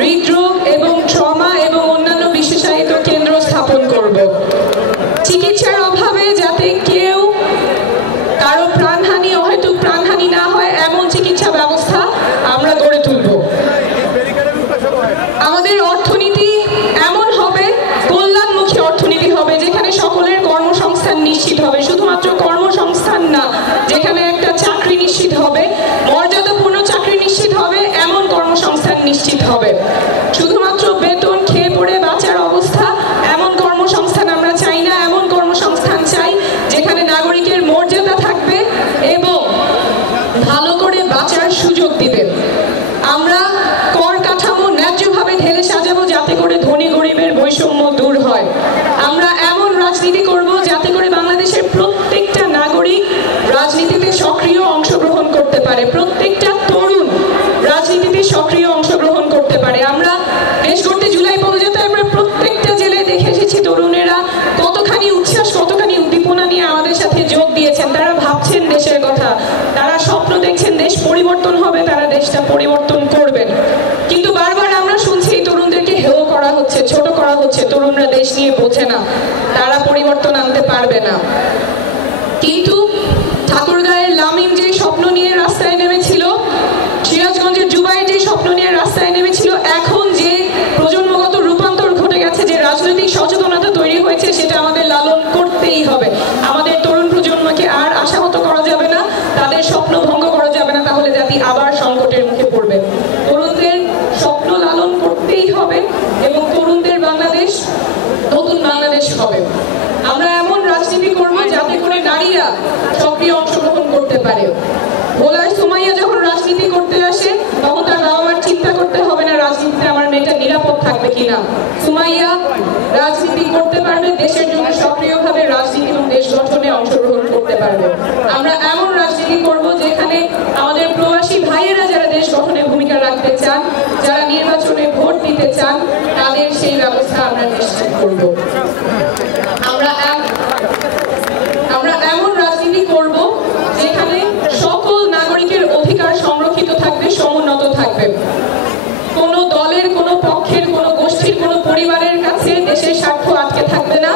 হৃদরোগ এবং ট্রমা এবং অন্যান্য বিশেষায়িত কেন্দ্র স্থাপন করব। চিকিৎসার অভাবে যাতে কেউ কারো প্রাণহানি অহেতুক প্রাণহানি না হয় এমন চিকিৎসা ব্যবস্থা আমরা গড়ে তুলব। আমাদের অর্থনীতি এমন হবে, কল্যাণমুখী অর্থনীতি হবে, যেখানে সকলের কর্মসংস্থান নিশ্চিত হবে। শুধুমাত্র কর্মসংস্থান না, যেখানে একটা চাকরি নিশ্চিত হবে, মর্যাদাপূর্ণ চাকরি নিশ্চিত হবে, এমন কর্মসংস্থান নিশ্চিত হবে। শুধুমাত্র বেতন খেয়ে পড়ে বাঁচার অবস্থা, এমন কর্মসংস্থান আমরা চাই না। এমন কর্মসংস্থান চাই যেখানে নাগরিকের মর্যাদা থাকবে এবং ভালো করে বাঁচার সুযোগ দিবে। আমরা কর কাঠামো ন্যায্যভাবে ঢেলে সাজাবো যাতে করে ধনী গরিবের বৈষম্য দূর হয়। আমরা এমন রাজনীতি করব যাতে করে বাংলাদেশের প্রত্যেকটা নাগরিক রাজনীতিতে সক্রিয় অংশগ্রহণ করতে পারে, প্রত্যেকটা তরুণ রাজনীতিতে সক্রিয় অংশগ্রহণ করতে পারে। আমরা দেশ গড়তে জুলাই পদযাত্রায় আমরা প্রত্যেকটা জেলায় দেখে এসেছি তরুণেরা কতখানি উচ্ছ্বাস, কতখানি উদ্দীপনা নিয়ে আমাদের সাথে যোগ দিয়েছেন। তারা ভাবছেন দেশের কথা, তারা স্বপ্ন দেখছেন দেশ পরিবর্তন হবে, তারা দেশটা পরিবর্তন করবেন। কিন্তু বারবার আমরা শুনছি তরুণদেরকে হেয় করা হচ্ছে, ছোট করা হচ্ছে, তরুণরা দেশ নিয়ে বোঝে না, তারা পরিবর্তন আনতে পারবে না। কিন্তু ঠাকুরগাঁয়ের লামিম যে স্বপ্ন নিয়ে রাস্তায় নেমেছিল, সিরাজগঞ্জের জুবাইর যে স্বপ্ন নিয়ে রাস্তায় নেমেছিল, এখন যে প্রজন্মগত রূপান্তর ঘটে গেছে, যে রাজনৈতিক সচেতনতা তৈরি হয়েছে, সেটা আমাদের লালন করতেই হবে। আমাদের তরুণ প্রজন্মকে আর আশাহত করা যাবে না, তাদের স্বপ্ন ভঙ্গ করা যাবে না, তাহলে জাতি আবার সংকটের মুখে পড়বে। তরুণদের স্বপ্ন লালন করতেই হবে এবং তরুণদের বাংলাদেশ নতুন বাংলাদেশ হবে। আমরা এমন রাজনীতি করব যাতে করে নারীরা সক্রিয় অংশগ্রহণ করতে পারে। ভোলার সুমাইয়া যখন রাজনীতি করতে আসে তখন তার বাবা মার চিন্তা করতে হবে না রাজনীতিতে আমার মেয়েটা নিরাপদ থাকবে কিনা। সুমাইয়া রাজনীতি করতে পারবে, দেশের জন্য সক্রিয়ভাবে রাজনীতি এবং দেশ গঠনে অংশগ্রহণ করতে পারবে। আমরা এমন রাজনীতি করব যেখানে আমাদের প্রবাসী ভাইয়েরা যারা দেশ গঠনে ভূমিকা রাখতে চান, যারা নির্বাচনে ভোট দিতে চান, তাদের সেই ব্যবস্থা আমরা নিশ্চিত করব। আমরা এমন রাজনীতি করব যেখানে সকল নাগরিকের অধিকার সংরক্ষিত থাকবে, সমুন্নত থাকবে। কোনো দলের, কোনো পক্ষের, কোনো গোষ্ঠীর, কোনো পরিবারের কাছে দেশের স্বার্থ আটকে থাকবে না।